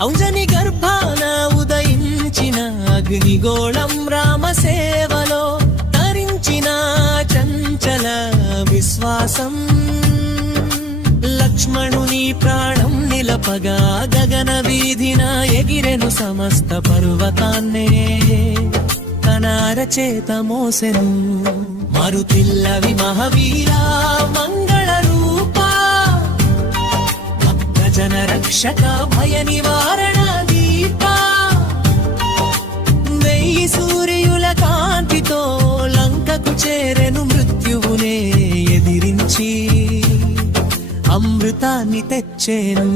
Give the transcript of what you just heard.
ఔజని గర్భాన ఉదయించిన అగ్నిగోళం రామసేవలో తరించిన చంచల విశ్వాసం లక్ష్మణుని ప్రాణం నిలపగా గగన వీధిన ఎగిరెను సమస్త పర్వతాన్నే కనార చేత మోసెను మరుతిల్లవి మహావీరా మంగళ రూపా భక్త జన రక్షక భయ నివారణ దీపా వెయ్యి సూర్యుల కాంతితో లంకకు చేరెను మృత్యువునే ఎదిరించి అమృతాన్ని తెచ్చేను.